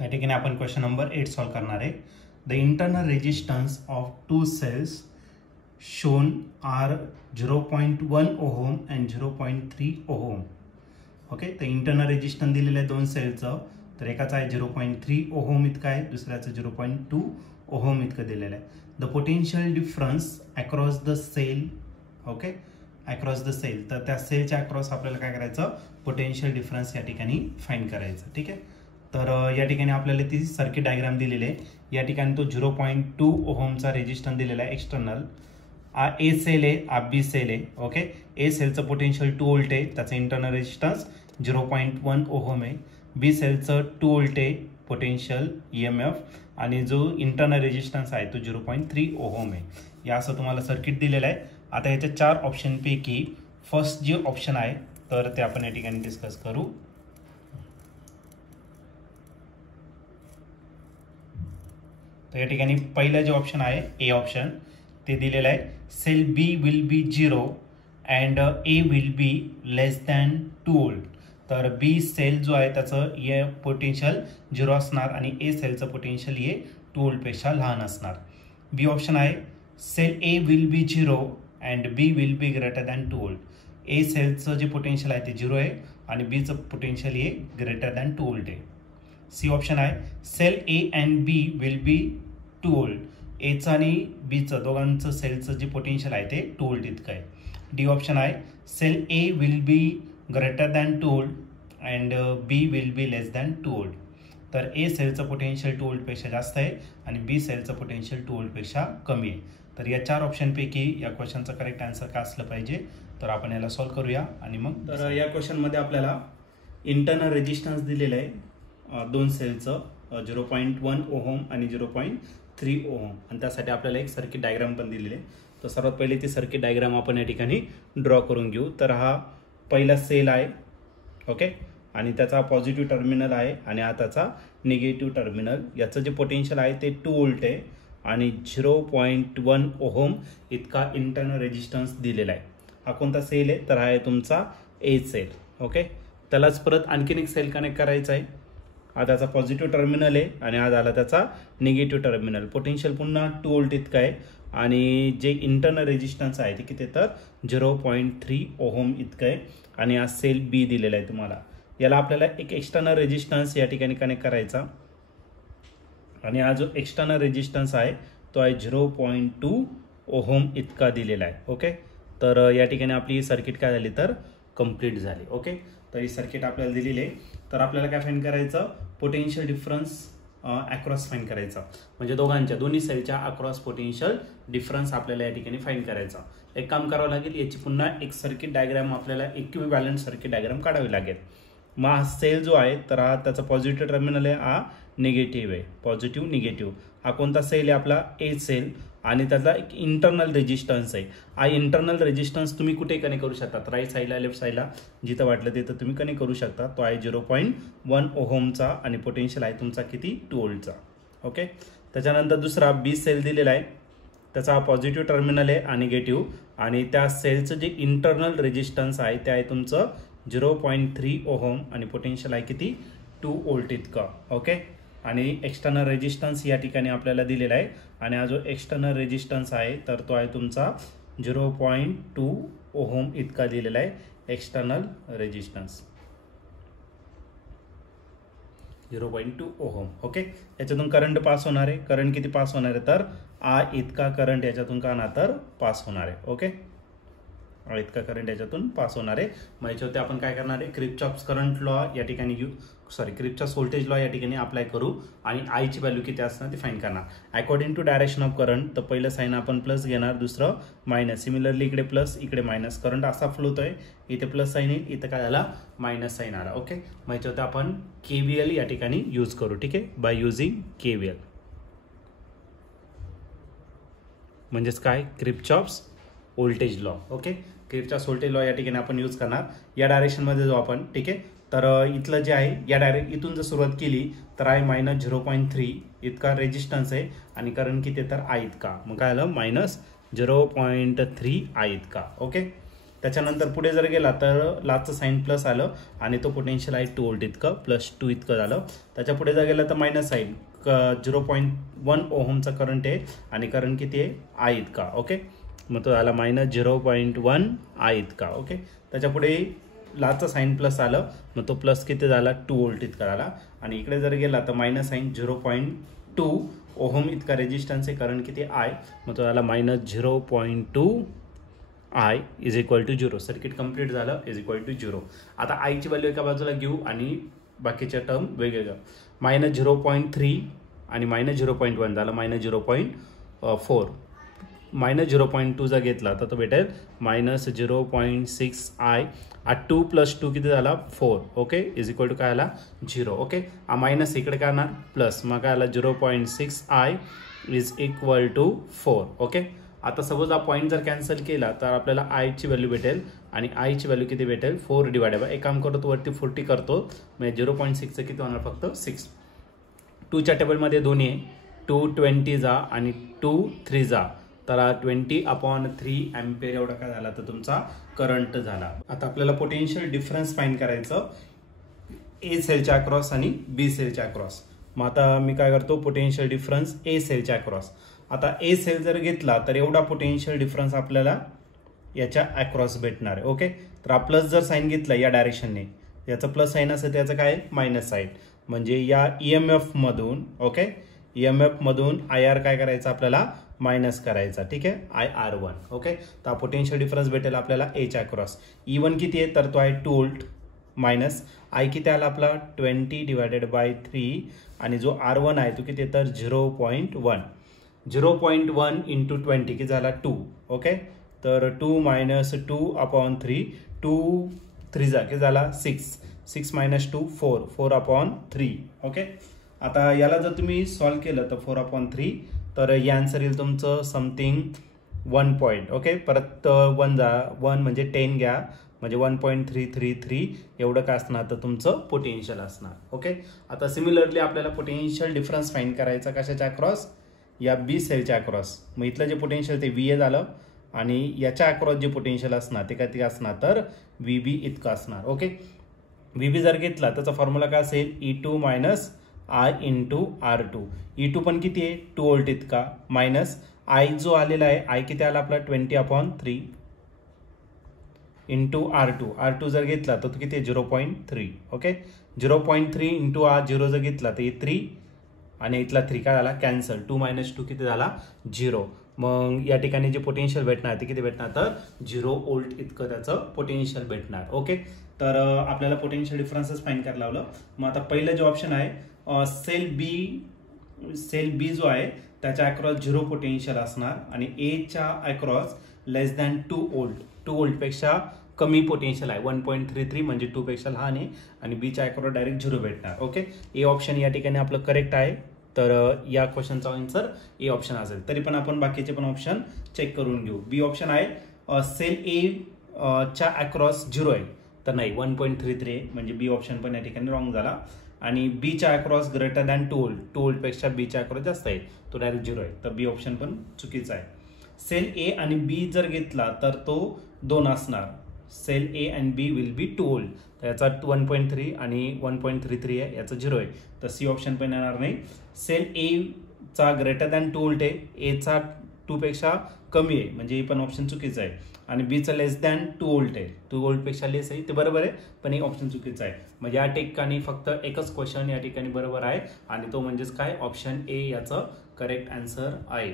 त्या ठिकाणी आपण क्वेश्चन नंबर 8 सॉल्व करणार आहे. The internal resistance of two cells shown are 0.1 ohm and 0.3 ohm. Okay, तर इंटरनल रेजिस्टन्स दिलेलं आहे दोन सेलचं. तर एकाचा आहे 0.3 ओहम इतका आहे, दुसऱ्याचं 0.2 ओहम इतकं दिलेलं आहे. The potential difference across the cell. Okay, across the cell, तर त्या सेलच्या अक्रॉस आपल्याला काय करायचं, पोटेन्शियल डिफरन्स या ठिकाणी फाइंड करायचं. ठीक आहे, तर या ठिकाणी आपल्याला ती सर्किट डायग्राम दिलेली आहे. या ठिकाणी तो 0.2 ओहमचा रेजिस्टन्स दिलेला आहे एक्सटर्नल. ए सेल आहे, हा बी सेल आहे. ओके, ए सेलचं पोटेन्शियल 2 व्होल्ट आहे, त्याचं इंटरनल रेजिस्टन्स 0.1 ओहम आहे. बी सेलचं 2 व्होल्ट आहे पोटेन्शियल EMF, आणि जो इंटरनल रेजिस्टन्स आहे तो 0.3 ओहम आहे. या असं तुम्हाला सर्किट दिलेलं आहे. आता याच्या 4 ऑप्शनपैकी फर्स्ट जे ऑप्शन आहे तर ते आपण या ठिकाणी डिस्कस करू. तर या ठिकाणी पहिलं जे ऑप्शन आहे ए ऑप्शन, ते दिलेलं आहे cell B will be 0 and A will be less than 2 volt. तर बी सेल जो आहे त्याचं ये पोटेन्शियल 0 असणार आणि ए सेलचं पोटेन्शियल ये 2 व्होल्टपेक्षा लहान असणार. बी ऑप्शन आहे cell A will be 0 and B will be greater than 2 volt. A सेलचं जे पोटेन्शियल आहे ते 0 आहे आणि बीचं पोटेन्शियल ये ग्रेटर दॅन 2 व्होल्ट आहे. सी ऑप्शन आहे cell A and B will be 2 volt. एचं आणि बीचं दोघांचं सेलचं जे पोटेन्शियल आहे ते 2 व्होल्ट इतकं आहे. डी ऑप्शन आहे cell A will be greater than 2 volt and B will be less than 2 volt. तर ए सेलचं पोटेन्शियल 2 व्होल्टपेक्षा जास्त आहे आणि बी सेलचं पोटेन्शियल 2 व्होल्टपेक्षा कमी आहे. तर या 4 ऑप्शनपैकी या क्वेश्चनचं करेक्ट आन्सर काय असलं पाहिजे, तर आपण याला सॉल्व्ह करूया. आणि मग तर या क्वेश्चनमध्ये आपल्याला इंटरनल रेजिस्टन्स दिलेलं आहे दोन सेलचं 0.1 ओहम आणि 0.3 ओहम, आणि त्यासाठी आपल्याला एक सर्किट डायग्राम पण दिलेली आहे. तर सर्वात पहिले ती सर्किट डायग्राम आपण या ठिकाणी ड्रॉ करून घेऊ. तर हा पहिला सेल आहे. ओके, आणि त्याचा पॉझिटिव्ह टर्मिनल आहे आणि हा त्याचा निगेटिव्ह टर्मिनल. याचं जे पोटेन्शियल आहे ते 2 व्होल्ट आहे आणि 0.1 ओहम इतका इंटरनल रेजिस्टन्स दिलेला आहे. हा कोणता सेल आहे, तर हा आहे तुमचा ए सेल. ओके, त्यालाच परत आणखीन एक सेल कनेक्ट करायचा आहे. हा त्याचा पॉझिटिव्ह टर्मिनल आहे आणि हा झाला त्याचा निगेटिव्ह टर्मिनल. पोटेन्शियल पुन्हा 2 व्होल्ट इतका आहे आणि जे इंटरनल रेजिस्टन्स आहे ते किती, तर 0.3 ओहम इतकं आहे. आणि हा सेल बी दिलेला आहे तुम्हाला. याला आपल्याला एक एक्सटर्नल रेजिस्टन्स या ठिकाणी कनेक्ट करायचा आणि हा जो एक्सटर्नल रेजिस्टन्स आहे तो आहे 0.2 ओहम इतका दिलेला आहे. ओके, तर या ठिकाणी आपली सर्किट काय झाली, तर कंप्लीट झाली. ओके, तर ही सर्किट आपल्याला दिलेली आहे. तर आपल्याला काय फाइंड करायचं, पोटेन्शियल डिफरन्स अक्रॉस फाइंड करायचा, म्हणजे दोन्ही सेलच्या अक्रॉस पोटेन्शियल डिफरन्स आपल्याला या ठिकाणी फाइंड करायचा. एक काम करावं लागेल, याची पुन्हा एक सर्किट डायग्राम आपल्याला इक्विव्हॅलंट सर्किट डायग्राम काढावी लागेल. मग हा सेल जो आहे तर हा त्याचा पॉझिटिव्ह टर्मिनल आहे, हा निगेटिव्ह आहे, पॉझिटिव्ह निगेटिव्ह. हा कोणता सेल आहे, आपला ए सेल, आणि त्याचा एक इंटरनल रेजिस्टन्स आहे. हा इंटरनल रेजिस्टन्स तुम्ही कुठे कनेक्ट करू शकता, राईट साईडला, लेफ्ट साईडला, जिथं वाटलं तिथं तुम्ही कनेक्ट करू शकता. तो आहे 0.1 ओहमचा आणि पोटेन्शियल आहे तुमचा किती, 2 व्होल्टचा. ओके, त्याच्यानंतर दुसरा बी सेल दिलेला आहे, त्याचा पॉझिटिव्ह टर्मिनल आहे आणि निगेटिव्ह, आणि त्या सेलचं जे इंटरनल रेजिस्टन्स आहे ते आहे तुमचं 0.3 ओहम आणि पोटेन्शियल आहे किती, 2 व्होल्ट इतका. ओके, आणि एक्सटर्नल रेजिस्टन्स या ठिकाणी आपल्याला दिलेला आहे आणि हा जो एक्सटर्नल रेजिस्टन्स आहे तर तो आहे तुमचा 0.2 ओहम इतका दिलेला आहे एक्सटर्नल रेजिस्टन्स, 0.2 ओहम. ओके, याच्यातून करंट पास होणार आहे. करंट किती पास होणार आहे, तर आ इतका करंट याच्यातून का ना तर पास होणार आहे. ओके, इतका करंट याच्यातून पास होणार आहे. मग याच्यावरती आपण काय करणार आहे, क्रिर्चॉफ्स करंट लॉ या ठिकाणी क्रिर्चॉफ्स व्होल्टेज लॉ या ठिकाणी अप्लाय करू आणि आयची व्हॅल्यू किती असणार ती फाइंड करणार. According to direction of current, तर पहिलं साईन आपण प्लस घेणार, दुसरं मायनस. सिमिलरली इकडे प्लस इकडे मायनस. करंट असा फ्लो होतोय, इथे प्लस साईन येईल, इथं काय झाला, मायनस साईन आला. ओके, मग याच्यावरती आपण KVL या ठिकाणी यूज करू. ठीक आहे, बाय युझिंग KVL म्हणजेच काय, Kirchhoff's voltage law. Okay, Kirchhoff's voltage law या ठिकाणी आपण यूज करणार या डायरेक्शनमध्ये जो आपण. ठीक आहे, तर इथलं जे आहे या इथून जर सुरुवात केली तर आहे मायनस 0.3 इतका रेजिस्टन्स आहे आणि करंट किती, तर आय इतका. मग काय आलं, मायनस 0.3 आय इतका. ओके, त्याच्यानंतर पुढे जर गेला तर लास्टचं साईन प्लस आलं आणि तो पोटेन्शियल आहे 2 व्होल्ट इतकं, +2 इतकं झालं. त्याच्या पुढे जर गेला तर मायनस साईन 0.1 ओहमचा करंट आहे आणि करंट किती आहे आय इतका. ओके, मग तो झाला -0.1 आय इतका. ओके, त्याच्या पुढे लास्टचा साईन प्लस आलं, मग तो प्लस किती झाला 2 व्होल्ट इतका झाला. आणि इकडे जर गेला तर मायनस साईन 0.2 ओहम इतका रेजिस्टन्स आहे, करंट किती आय, मग तो झाला -0.2 I is equal to 0. Circuit complete झालं इज इक्वल टू 0. आता आयची व्हॅल्यू एका बाजूला घेऊ आणि बाकीच्या टर्म वेगवेगळं. -0.3 आणि -0.1 झालं -0.4. -0.2 जर घेतला तर तो भेटेल -0.6 आय. 2 + 2 किती झाला 4. ओके, इज इक्वल टू काय आला 0. ओके, हा मायनस इकडे काय येणार प्लस, मग काय आला 0.6 I is equal to 4. Okay, आता सपोज हा पॉईंट जर कॅन्सल केला तर आपल्याला आयची व्हॅल्यू भेटेल आणि आयची व्हॅल्यू किती भेटेल 4 डिवायडेड बाय, एक काम करतो वरती 40 करतो, म्हणजे 0.6चं किती होणार फक्त 6. 2च्या टेबलमध्ये दोन्ही आहे, 2 20 जा आणि 2 3 जा, तर 20/3 अँपिअर एवढा काय झाला तर तुमचा करंट झाला. आता आपल्याला पोटेन्शियल डिफरन्स फाइंड करायचं ए सेलच्या अक्रॉस आणि बी सेलच्या अक्रॉस. मग आता मी काय करतो पोटेन्शियल डिफरन्स ए सेलच्या अक्रॉस. आता ए सेल जर घेतला तर एवढा पोटेन्शियल डिफरन्स आपल्याला याच्या अक्रॉस भेटणार आहे. ओके, तर हा प्लस जर साईन घेतला या डायरेक्शनने, याचं प्लस साईन असेल त्याचं काय मायनस साईन, म्हणजे या EMF मधून ओके EMF मधून IR काय करायचं आपल्याला मायनस करायचा. ठीक आहे, IR1. ओके, तर पोटेन्शियल डिफरन्स भेटेल आपल्याला एच्या अक्रॉस. E1 किती आहे तर तो आहे 2 व्होल्ट मायनस आय किती आला आपला 20/3 आणि जो R1 आहे तो किती तर 0.1. 0.1 × 20 किती झाला 2. ओके, तर 2 - 2/3, 2 3 किती झाला 6, 6 - 2 4, 4/3. ओके, आता याला जर तुम्ही सॉल्व्ह केलं तर 4/3, तर या आन्सर येईल तुमचं समथिंग 1 पॉईंट. ओके, परत 1 म्हणजे 10 घ्या, म्हणजे 1.333 एवढं काय असणार तर तुमचं पोटेन्शियल असणार. ओके, आता सिमिलरली आपल्याला पोटेन्शियल डिफरन्स फाइंड करायचा कशाच्या अक्रॉस, या बी सेलच्या अक्रॉस. मग इथलं जे पोटेन्शियल ते VA झालं आणि याच्या अक्रॉस जे पोटेन्शियल असणार ते किती असणार तर VB इतकं असणार. ओके, VB जर घेतला त्याचा फॉर्म्युला काय असेल E2 - I × R2. E2 पण किती आहे 2 व्होल्ट इतका, मायनस आय जो आलेला आहे आय किती आला आपला 20/3 × R2. R2 जर घेतला तर तो किती आहे 0.3. ओके, 0.3 × 0 जर घेतला तर 3 आणि इथला 3 काय झाला कॅन्सल, 2 - 2 किती झाला 0. मग या ठिकाणी जे पोटेन्शियल भेटणार ते किती भेटणार तर 0 व्होल्ट इतकं त्याचं पोटेन्शियल भेटणार. ओके, तर आपल्याला पोटेन्शियल डिफरन्सेस फाइंड करायला लावलं. मग आता पहिलं जे ऑप्शन आहे सेल बी जो आहे त्याच्या अक्रॉस 0 पोटेन्शियल असणार आणि एच्या अक्रॉस <2 व्होल्ट, 2 व्होल्टपेक्षा कमी पोटेन्शियल आहे, 1.33 म्हणजे 2 पेक्षा लहान आहे आणि बीच्या अक्रॉस डायरेक्ट 0 भेटणार. ओके, ए ऑप्शन या ठिकाणी आपलं करेक्ट आहे, तर या क्वेश्चनचा आन्सर ए ऑप्शन असेल. तरी पण आपण बाकीचे पण ऑप्शन चेक करून घेऊ. बी ऑप्शन आहे सेल ए च्या अक्रॉस 0 आहे, तर नाही 1.33 आहे, म्हणजे बी ऑप्शन पण या ठिकाणी रॉंग झाला. आणि बीच्या अक्रॉस > 2 व्होल्ट, 2 व्होल्टपेक्षा बीच्या अक्रॉस जास्त आहे, तो डायरेक्ट 0 आहे, तर बी ऑप्शन पण चुकीचा आहे. सेल ए आणि बी जर घेतला तर तो 2 असणार, cell A and B will be 2 volt, तर याचा 1.3 आणि 1.33 आहे, याचा 0 आहे, तर सी ऑप्शन पण येणार नाही. सेल ए चा > 2 व्होल्ट आहे, ए चा 2 पेक्षा कमी आहे, म्हणजे हे पण ऑप्शन चुकीचं आहे. आणि बीचा <2 व्होल्ट आहे, 2 व्होल्टपेक्षा लेस आहे, ते बरोबर आहे, पण हे ऑप्शन चुकीचं आहे. म्हणजे या ठिकाणी फक्त एकच क्वेश्चन या ठिकाणी बरोबर आहे आणि तो म्हणजेच काय ऑप्शन ए याचं करेक्ट आन्सर आहे.